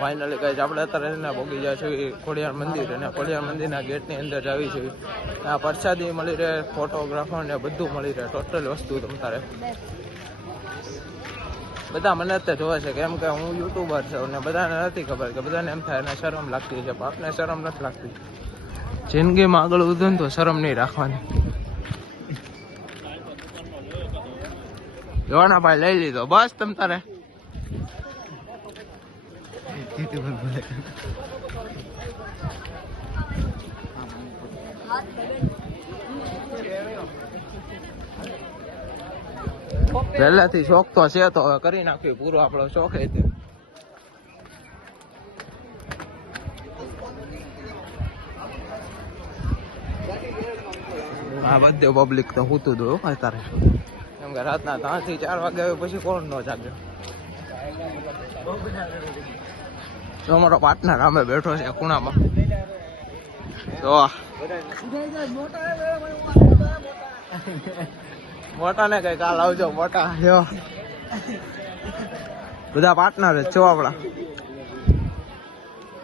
Finally guys આપણે અત્યારે પહોંચી જાય છે ખોડિયાર મંદિર, અને ખોડિયાર મંદિરના ગેટની અંદર આવી છે. આ પ્રસાદી મળી રહે, ફોટોગ્રાફર ને બધું મળી રહે, ટોટલ વસ્તુ તમારે. બધા મને જ જોવે છે કેમ કે હું યુટ્યુબર છું, અને બધાને નથી ખબર કે બધાને એમ થાય એને શરમ લાગતી છે, પણ આપને શરમ નથી લાગતી. જિંદગીમાં આગળ વધો ને તો શરમ નહીં રાખવાની. જોવાના ભાઈ લઈ લીધો બસ તમ તારે. પહેલાથી શોખ તો છે, તો હવે કરી નાખ્યું પૂરો આપણો શોખ. આ બધે પબ્લિક તો હૂતું દો તારે, કેમ કે રાતના 3 થી 4 વાગે આવે પછી કોણ ન જાગે. તો અમારો પાર્ટનર આમે બેઠો છે ખૂણામાં. તો મોટા ને કઈ કાલ આવજો મોટા. બધા પાર્ટનર જ છો આપડા.